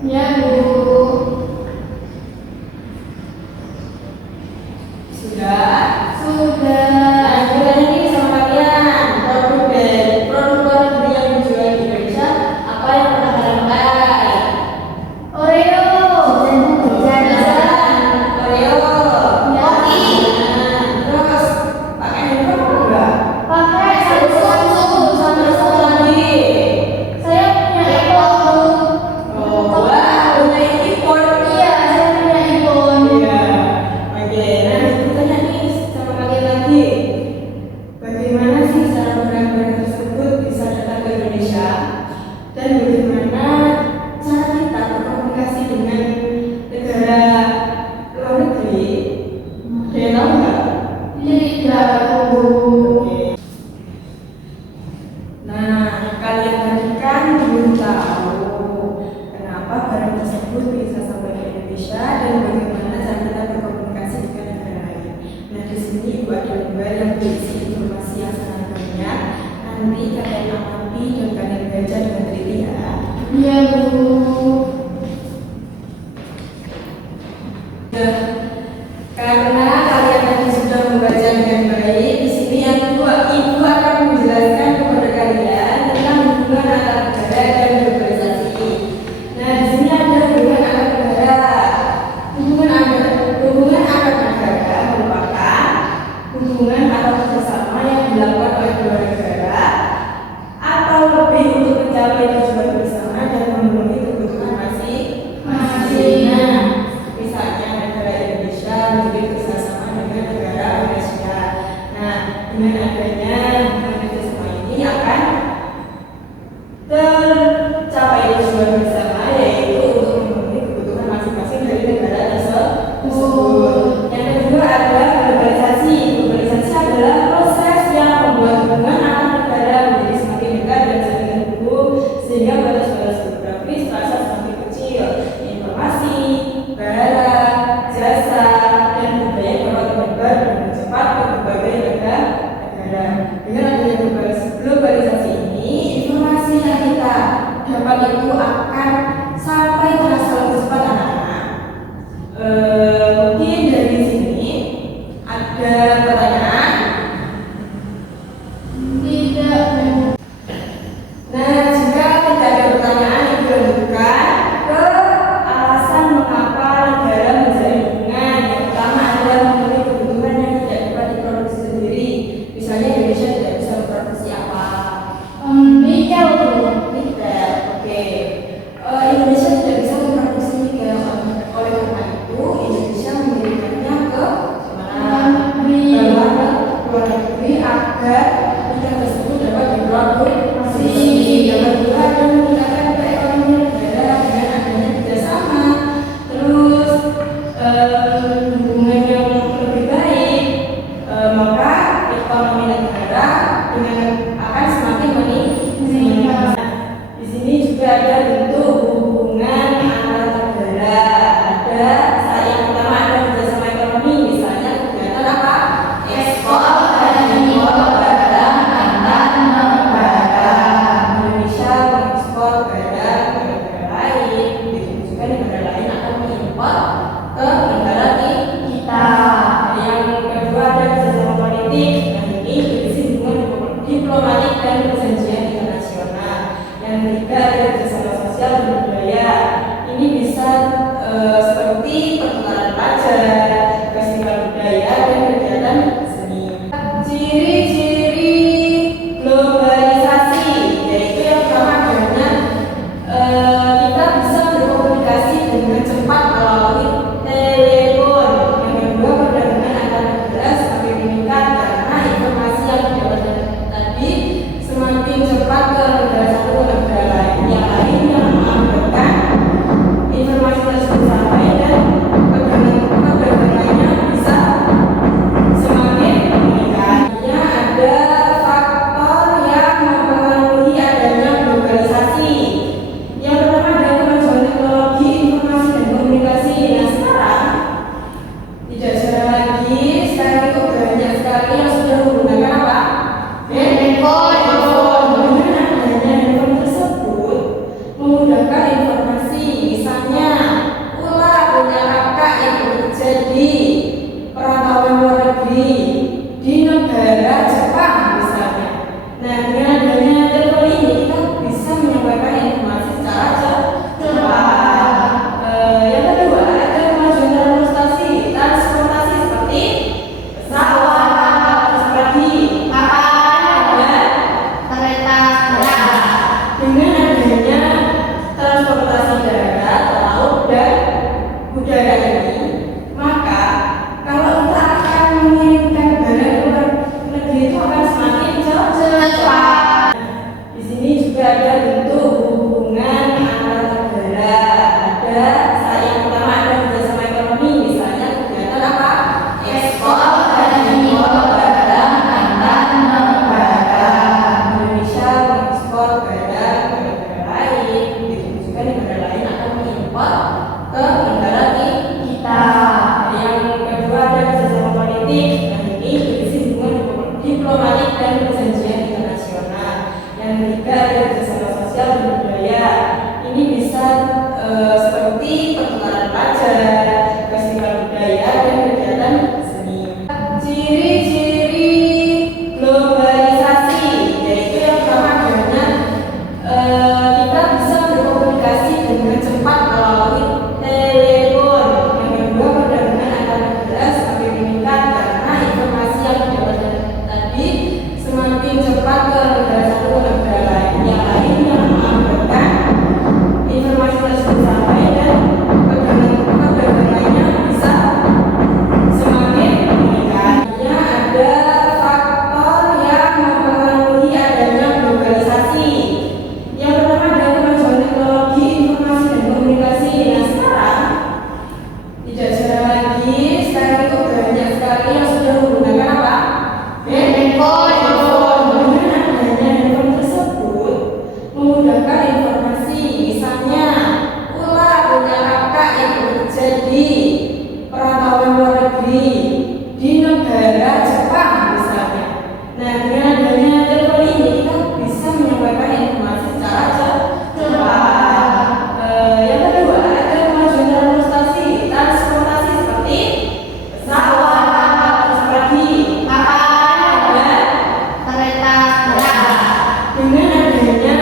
Ya, Bu. Sudah? Sudah. Nah, gimana nih sama kalian? Produk luar negeri yang dijual di Indonesia, apa yang pernah kalian pakai? Oreo. Oreo. Ya. Nah, terus pakai handphone apa enggak? Pakai Samsung sama Terus apa lagi? saya punya iPhone. Oh, wah, punya iPhone. Iya, saya punya iPhone. Iya. Oke, nah aku tanya nih sama kalian lagi. Bagaimana sih cara barang-barang tersebut bisa datang ke Indonesia? Dan bagaimana cara kita berkomunikasi dengan negara luar negeri? Ada yang tahu nggak? Tidak, Bu. Nah, kalian tadi kan belum tahu kenapa barang tersebut bisa sampai ke Indonesia dan bagaimana cara kita berkomunikasi dengan negara lain. Nah, di sini Ibu ada lembar yang berisi informasi yang sangat banyak. Nanti kalian amati dan kalian baca dengan teliti ya. Iya, Bu. Nah, karena kalian tadi sudah membaca dengan baik, di sini yang kedua, Ibu akan menjelaskan kepada kalian tentang hubungan antar negara dan globalisasi. Nah, di sini ada hubungan antar negara. negara kita. Yang kedua ada kerjasama politik. Nah, ini berisi hubungan diplomatik dan perjanjian internasional. Yang ketiga ada kerjasama sosial dan budaya. Ini bisa seperti pertukaran pelajar, festival budaya, dan kegiatan seni. Ciri-ciri globalisasi, yaitu yang pertama dengan kita bisa berkomunikasi dengan cepat melalui telepon. Yang kedua, perdagangan antar negara semakin meningkat karena informasi yang didapatkan tadi semakin cepat ke negara satu ke negara lain. Yang lain yang mengakibatkan informasi tersebut sampai dan perdagangannya bisa semakin meningkat. Ada faktor yang mempengaruhi adanya globalisasi. Yang pertama ada kemajuan teknologi informasi dan komunikasi. Nah, sekarang tidak jarang lagi, sekarang itu banyak sekali yang sudah menggunakan apa? Handphone. Dengan adanya handphone tersebut memudahkan informasi. Misalnya, ulah punya kakak yang bekerja di perantauan luar negeri di negara Jepang misalnya. Nah, dengan adanya telepon ini kita bisa menyampaikan informasi secara cepat. Yang kedua ada kemajuan transportasi seperti pesawat, seperti dan Kereta. dengan adanya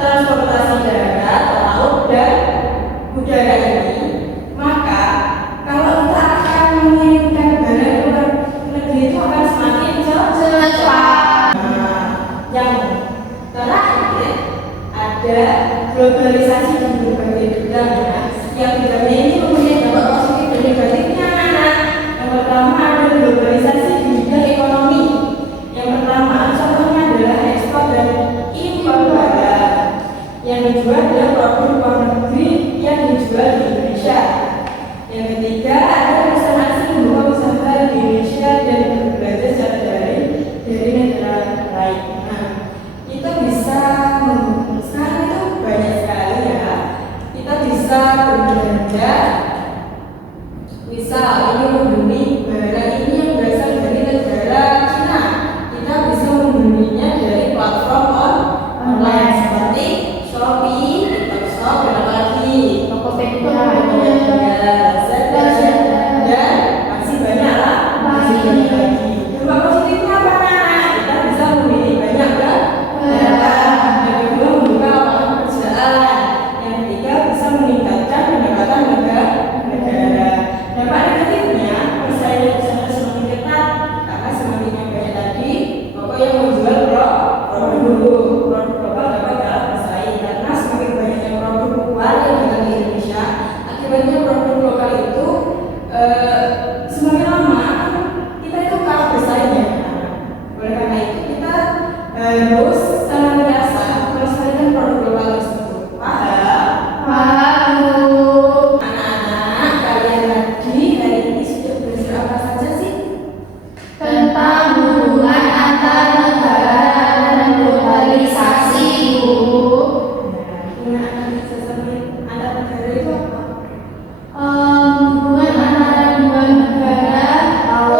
transportasi darat, laut, dan udara ini, maka kalau kita akan mengirimkan barang ke luar negeri itu akan semakin cepat. Yang terakhir ada globalisasi di berbagai bidang. Setiap bidangnya ini mempunyai dampak positif dan negatifnya. Yang pertama ada globalisasi di bidang ekonomi. Yang pertama contohnya adalah ekspor dan impor barang. Yang kedua adalah produk luar negeri yang dijual di Indonesia. Yang ketiga ada perusahaan asing membuka usaha di Indonesia dan berbelanja secara daring dari negara lain. Nah, kita bisa sekarang itu banyak sekali ya. Kita bisa berbelanja. Misal ini membeli barang ini yang berasal dari negara Cina, kita bisa membelinya dari platform online seperti Shopee, TikTok Shop, dan apa lagi? Tokopedia, Lazada, dan masih banyak lah. Masih banyak lagi. Dampak positifnya apa? Kita bisa memilih banyak barang. Yang kedua membuka lapangan pekerjaan. Yang ketiga bisa meningkatkan pendapatan negara. Dampak negatifnya persaingan usaha semakin ketat karena semakin banyak tadi toko yang menjual produk lokal dapat kalah bersaing karena semakin banyaknya produk luar yang datang di Indonesia. Akibatnya produk lokal itu semakin lama kita itu kalah bersaing ya. Oleh karena itu kita harus senantiasa melestarikan produk lokal tersebut. Paham? Anak-anak, kalian tadi hari ini sudah belajar apa saja sih? Tentang hubungan antar negara dan globalisasi, Bu. Hubungan antar negara itu apa? Hubungan antara dua negara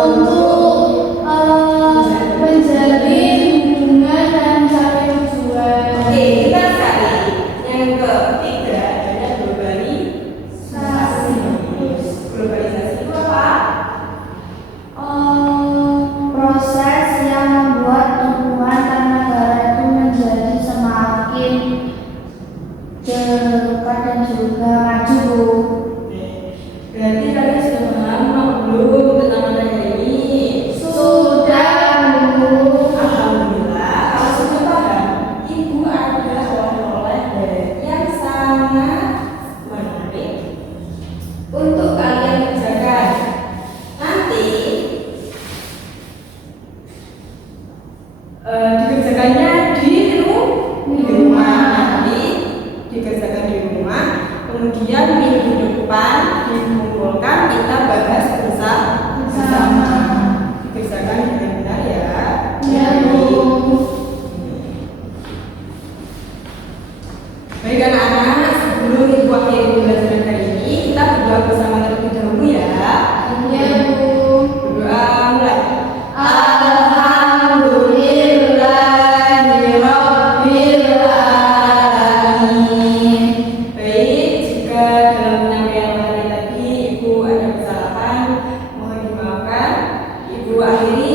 untuk menjalin hubungan dan mencari tujuan. Oke, kita sekali. Yang ketiga ada globalisasi. Globalisasi itu apa? Proses yang membuat hubungan antar negara itu menjadi semakin dekat dan juga maju. Berarti kalian sudah paham belum tentang materi ini? Sudah, Bu. Alhamdulillah, kalau sudah paham, Ibu ada oleh-oleh yang sangat menarik untuk kalian kerjakan. Nanti dikerjakannya di rumah. Nanti dikerjakan di rumah. Kemudian minggu depan dikumpulkan kita bahas bersama. Dikerjakan dengan benar ya. Ya, Bu. Baik anak-anak, sebelum Ibu akhiri pembelajaran hari ini, kita jika dalam penyampaian materi tadi Ibu ada kesalahan, mohon dimaafkan. Ibu akhiri